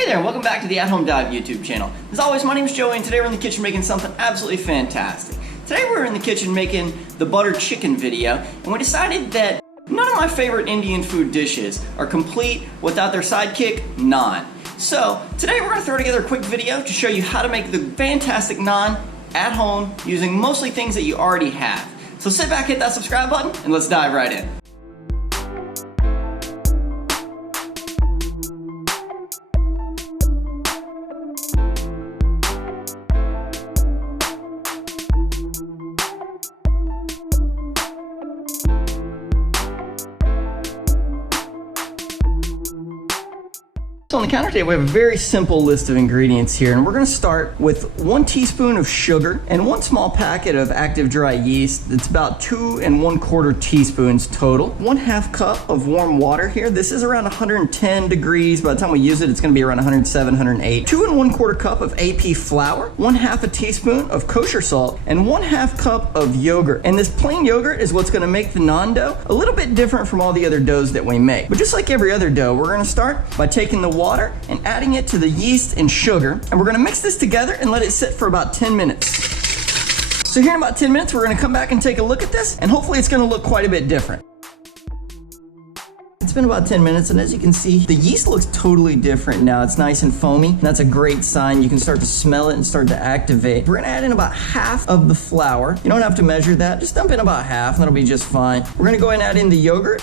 Hey there, welcome back to the athomedive YouTube channel. As always, my name is Joey and today we're in the kitchen making something absolutely fantastic. Today we're in the kitchen making the butter chicken video, and we decided that none of my favorite Indian food dishes are complete without their sidekick, naan. So today we're going to throw together a quick video to show you how to make the fantastic naan at home using mostly things that you already have. So sit back, hit that subscribe button, and let's dive right in. So on the counter today we have a very simple list of ingredients here, and we're going to start with 1 teaspoon of sugar and 1 small packet of active dry yeast. It's about 2 1/4 teaspoons total. 1/2 cup of warm water here. This is around 110 degrees. By the time we use it, it's going to be around 107, 108. 2 1/4 cup of AP flour, 1/2 teaspoon of kosher salt, and 1/2 cup of yogurt. And this plain yogurt is what's going to make the naan dough a little bit different from all the other doughs that we make. But just like every other dough, we're going to start by taking the water and adding it to the yeast and sugar, and we're going to mix this together and let it sit for about 10 minutes. So here in about 10 minutes we're going to come back and take a look at this, and hopefully it's going to look quite a bit different. It's been about 10 minutes, and as you can see, the yeast looks totally different now. It's nice and foamy. That's a great sign. You can start to smell it and start to activate. We're going to add in about half of the flour. You don't have to measure that. Just dump in about half, and that'll be just fine. We're going to go ahead and add in the yogurt.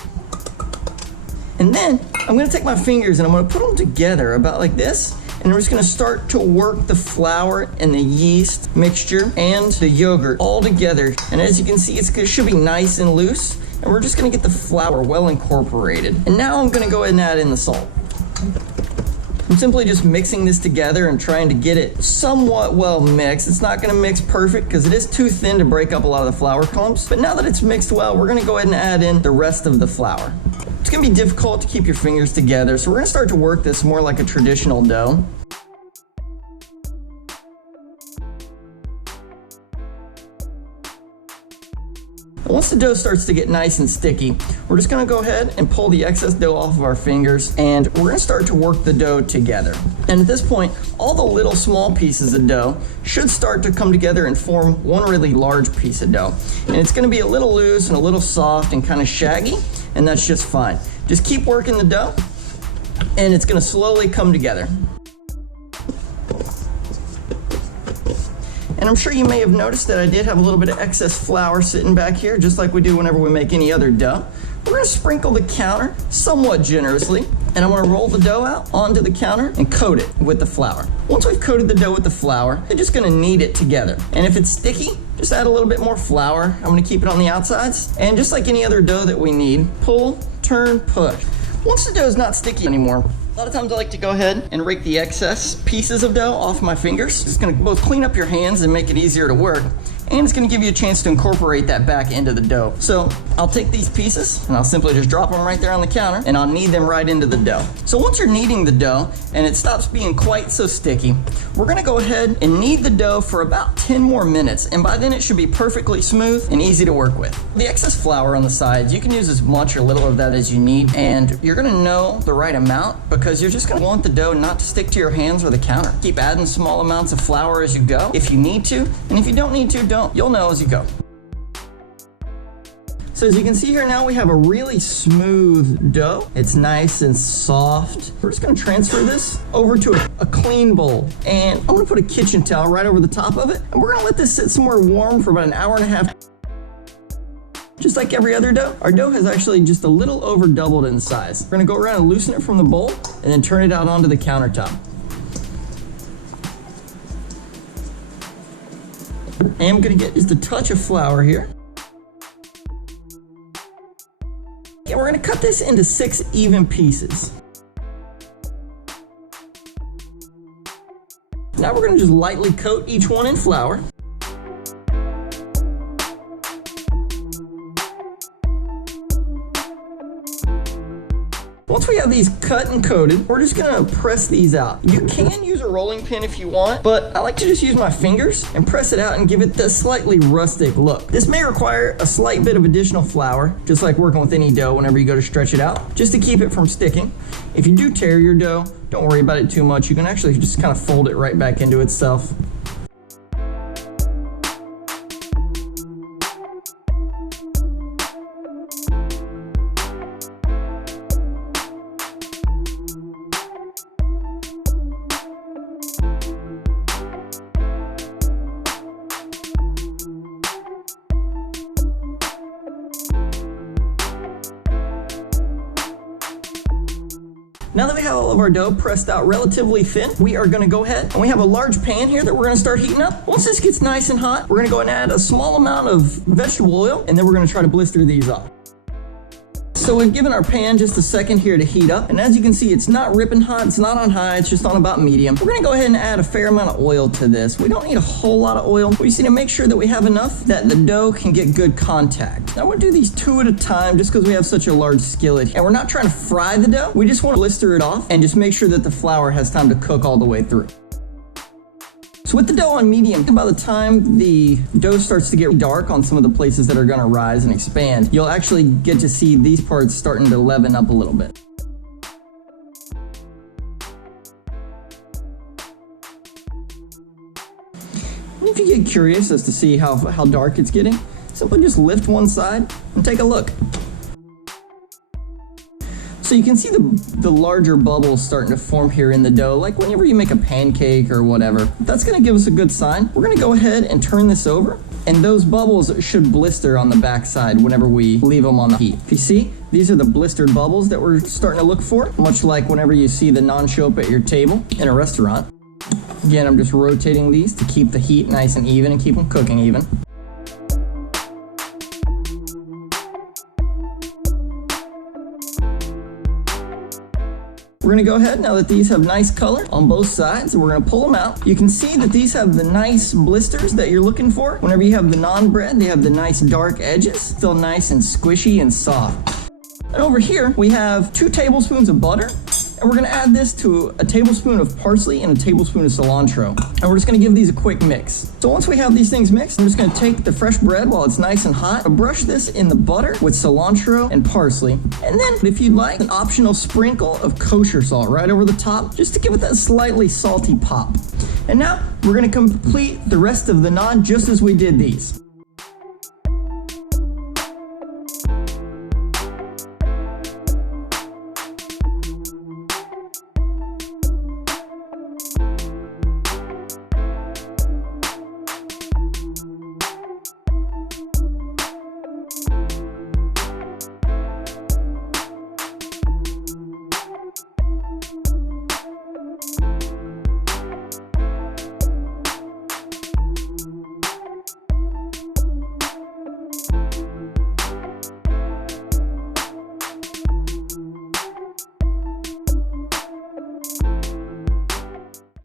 And then I'm going to take my fingers and I'm going to put them together about like this, and I'm just going to start to work the flour and the yeast mixture and the yogurt all together. And as you can see, it should be nice and loose, and we're just going to get the flour well incorporated. And now I'm going to go ahead and add in the salt. I'm simply just mixing this together and trying to get it somewhat well mixed. It's not going to mix perfect because it is too thin to break up a lot of the flour clumps. But now that it's mixed well, we're going to go ahead and add in the rest of the flour. It's going to be difficult to keep your fingers together, so we're going to start to work this more like a traditional dough. Once the dough starts to get nice and sticky, we're just going to go ahead and pull the excess dough off of our fingers, and we're going to start to work the dough together. And at this point, all the little small pieces of dough should start to come together and form one really large piece of dough. And it's going to be a little loose and a little soft and kind of shaggy, and that's just fine. Just keep working the dough, and it's going to slowly come together. And I'm sure you may have noticed that I did have a little bit of excess flour sitting back here, just like we do whenever we make any other dough. We're going to sprinkle the counter somewhat generously, and I'm going to roll the dough out onto the counter and coat it with the flour. Once we've coated the dough with the flour, we're just going to knead it together. And if it's sticky, just add a little bit more flour. I'm going to keep it on the outsides. And just like any other dough that we need, pull, turn, push. Once the dough is not sticky anymore, a lot of times I like to go ahead and rake the excess pieces of dough off my fingers. It's going to both clean up your hands and make it easier to work, and it's going to give you a chance to incorporate that back into the dough. So I'll take these pieces and I'll simply just drop them right there on the counter, and I'll knead them right into the dough. So once you're kneading the dough and it stops being quite so sticky, we're going to go ahead and knead the dough for about 10 more minutes, and by then it should be perfectly smooth and easy to work with. The excess flour on the sides, you can use as much or little of that as you need, and you're going to know the right amount because you're just going to want the dough not to stick to your hands or the counter. Keep adding small amounts of flour as you go if you need to, and if you don't need to, don't. You'll know as you go. So as you can see here now, we have a really smooth dough. It's nice and soft. We're just going to transfer this over to a clean bowl, and I'm going to put a kitchen towel right over the top of it, and we're going to let this sit somewhere warm for about an hour and a half. Just like every other dough, our dough has actually just a little over doubled in size. We're going to go around and loosen it from the bowl and then turn it out onto the countertop. And I'm going to get just a touch of flour here. And we're going to cut this into 6 even pieces. Now we're going to just lightly coat each one in flour. Once we have these cut and coated, we're just gonna press these out. You can use a rolling pin if you want, but I like to just use my fingers and press it out and give it the slightly rustic look. This may require a slight bit of additional flour, just like working with any dough whenever you go to stretch it out, just to keep it from sticking. If you do tear your dough, don't worry about it too much. You can actually just kind of fold it right back into itself. Now that we have all of our dough pressed out relatively thin, we are gonna go ahead and we have a large pan here that we're gonna start heating up. Once this gets nice and hot, we're gonna go and add a small amount of vegetable oil, and then we're gonna try to blister these off. So we've given our pan just a second here to heat up, and as you can see, it's not ripping hot, it's not on high, it's just on about medium. We're gonna go ahead and add a fair amount of oil to this. We don't need a whole lot of oil. We just need to make sure that we have enough that the dough can get good contact. Now we'll do these 2 at a time just because we have such a large skillet. And we're not trying to fry the dough, we just want to blister it off and just make sure that the flour has time to cook all the way through. So with the dough on medium, by the time the dough starts to get dark on some of the places that are gonna rise and expand, you'll actually get to see these parts starting to leaven up a little bit. And if you get curious as to see how dark it's getting, simply just lift one side and take a look. So you can see the larger bubbles starting to form here in the dough, like whenever you make a pancake or whatever. That's gonna give us a good sign. We're gonna go ahead and turn this over, and those bubbles should blister on the back side whenever we leave them on the heat. If you see, these are the blistered bubbles that we're starting to look for, much like whenever you see the naan show up at your table in a restaurant. Again, I'm just rotating these to keep the heat nice and even and keep them cooking even. We're gonna go ahead, now that these have nice color on both sides, and we're gonna pull them out. You can see that these have the nice blisters that you're looking for. Whenever you have the naan bread, they have the nice dark edges, still nice and squishy and soft. And over here, we have 2 tablespoons of butter, and we're gonna add this to a tablespoon of parsley and a tablespoon of cilantro. And we're just gonna give these a quick mix. So once we have these things mixed, I'm just gonna take the fresh bread while it's nice and hot, brush this in the butter with cilantro and parsley. And then, if you'd like, an optional sprinkle of kosher salt right over the top, just to give it that slightly salty pop. And now, we're gonna complete the rest of the naan just as we did these.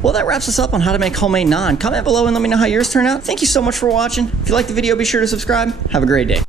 Well, that wraps us up on how to make homemade naan. Comment below and let me know how yours turn out. Thank you so much for watching. If you liked the video, be sure to subscribe. Have a great day.